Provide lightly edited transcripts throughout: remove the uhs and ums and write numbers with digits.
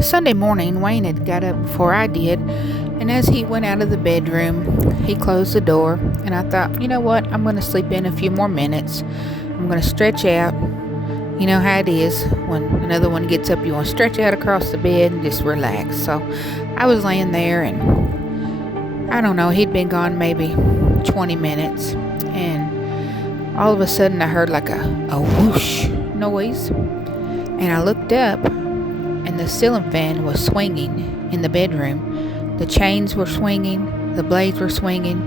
Sunday morning, Wayne had got up before I did, and as he went out of the bedroom, he closed the door. And I thought, you know what? I'm going to sleep in a few more minutes. I'm going to stretch out. You know how it is when another one gets up, you want to stretch out across the bed and just relax. So I was laying there, and I don't know, he'd been gone maybe 20 minutes, and all of a sudden I heard like a whoosh noise, and I looked up, and the ceiling fan was swinging in the bedroom. The chains were swinging, the blades were swinging,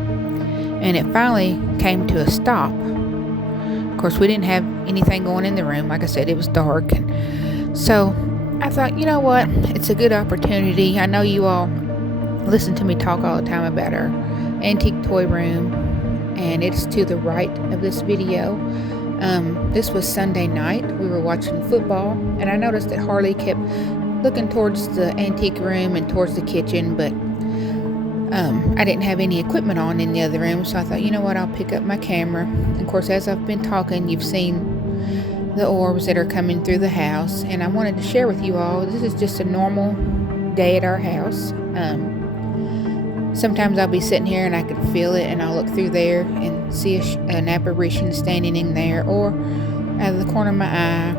and it finally came to a stop. Of course, we didn't have anything going in the room. Like I said, it was dark, and so I thought, you know what? It's a good opportunity. I know you all listen to me talk all the time about our antique toy room, and it's to the right of this video. This was Sunday night. We were watching football, and I noticed that Harley kept looking towards the antique room and towards the kitchen, but I didn't have any equipment on in the other room, so I thought, you know what, I'll pick up my camera. And of course, as I've been talking, you've seen the orbs that are coming through the house, and I wanted to share with you all, this is just a normal day at our house. Sometimes I'll be sitting here and I can feel it, and I'll look through there and see an apparition standing in there, or out of the corner of my eye.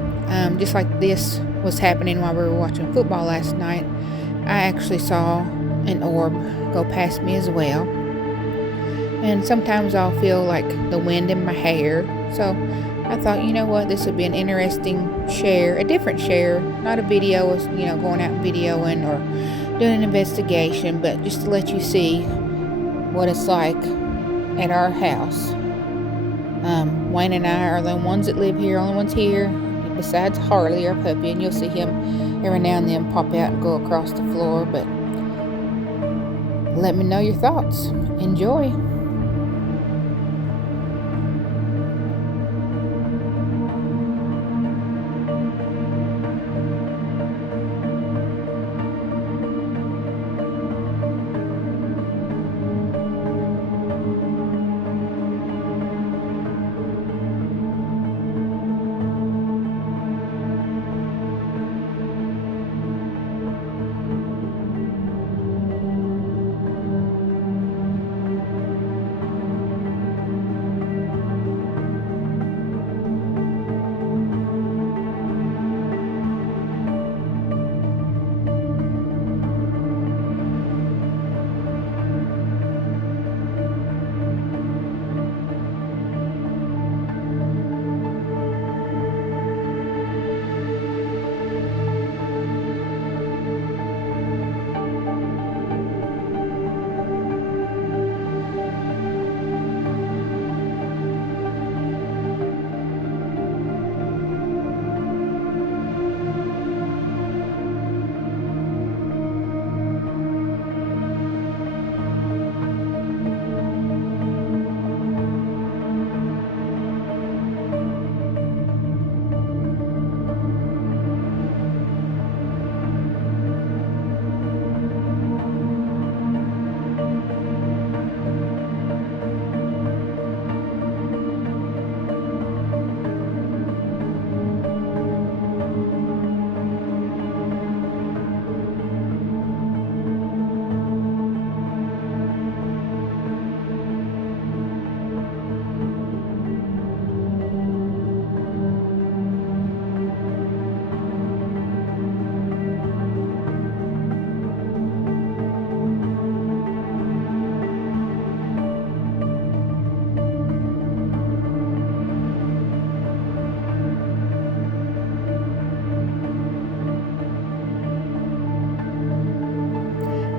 Just like this was happening while we were watching football last night, I actually saw an orb go past me as well. And sometimes I'll feel like the wind in my hair. So I thought, you know what, this would be an interesting share, a different share, not a video, going out and videoing or doing an investigation, but just to let you see what it's like at our house. Wayne and I are the ones that live here, only ones here, besides Harley, our puppy, and you'll see him every now and then pop out and go across the floor. But let me know your thoughts. Enjoy.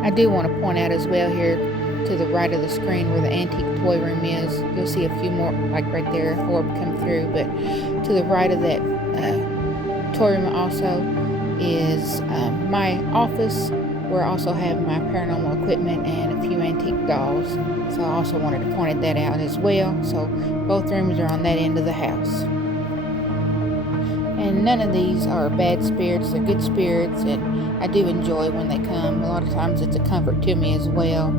I do want to point out as well here to the right of the screen where the antique toy room is. You'll see a few more, like right there, orb come through. But to the right of that toy room also is my office, where I also have my paranormal equipment and a few antique dolls. So I also wanted to point that out as well. So both rooms are on that end of the house. And none of these are bad spirits, they're good spirits, and I do enjoy when they come. A lot of times it's a comfort to me as well.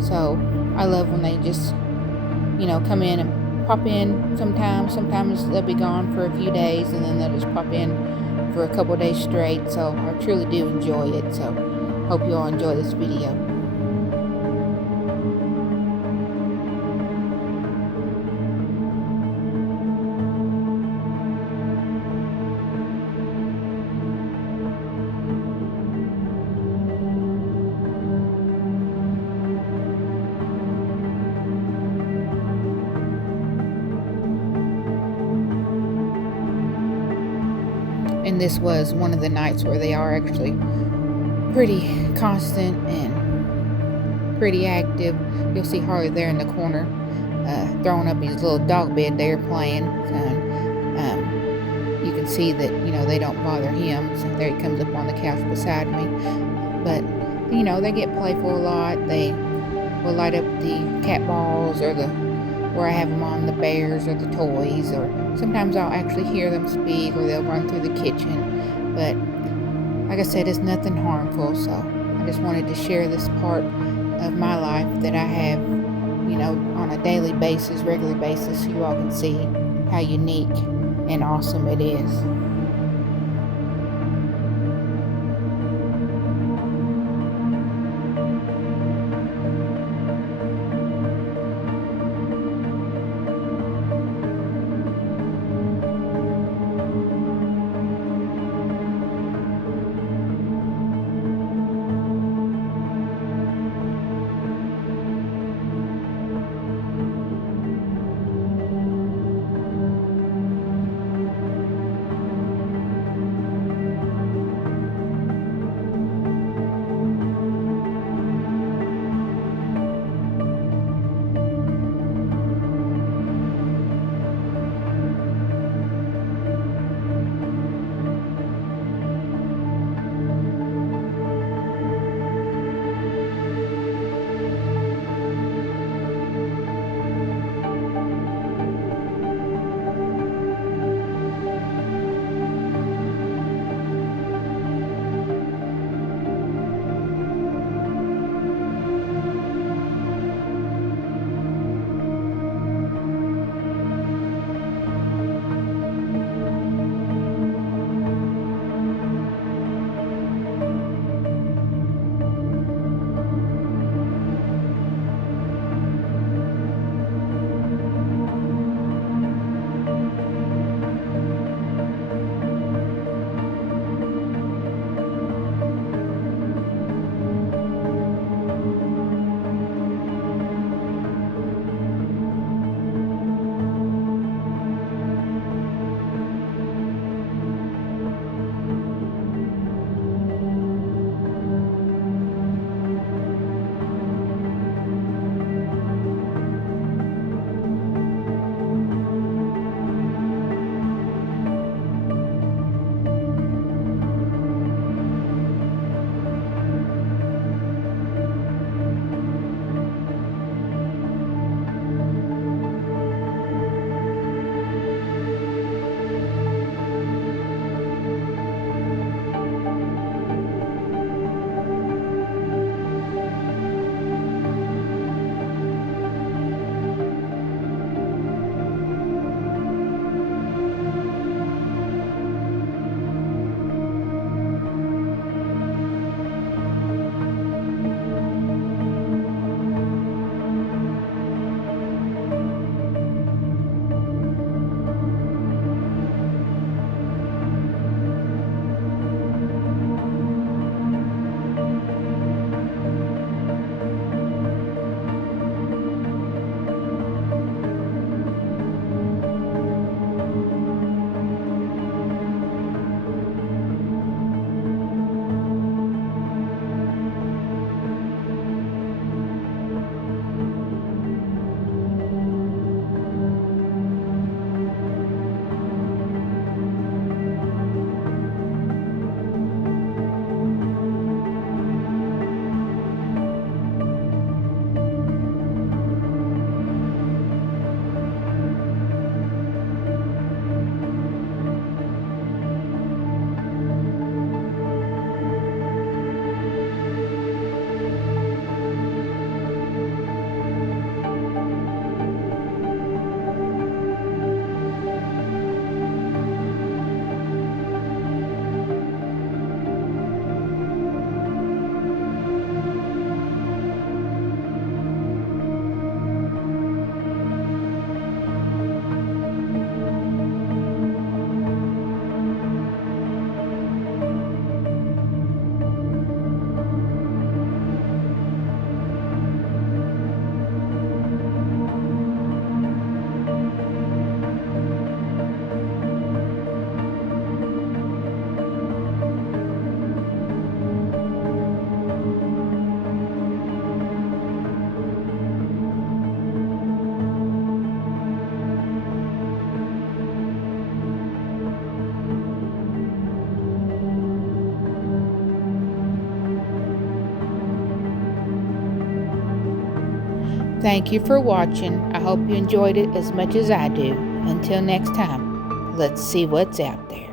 So I love when they just, come in and pop in sometimes. Sometimes they'll be gone for a few days, and then they'll just pop in for a couple days straight, so I truly do enjoy it. So hope you all enjoy this video. And this was one of the nights where they are actually pretty constant and pretty active. You'll see Harley there in the corner, throwing up his little dog bed there playing. And you can see that, they don't bother him. So there he comes up on the couch beside me. But, they get playful a lot. They will light up the cat balls or where I have them on the bears or the toys, or sometimes I'll actually hear them speak, or they'll run through the kitchen. But like I said, it's nothing harmful, so I just wanted to share this part of my life that I have, on a daily basis, regular basis, so you all can see how unique and awesome it is. Thank you for watching. I hope you enjoyed it as much as I do. Until next time, let's see what's out there.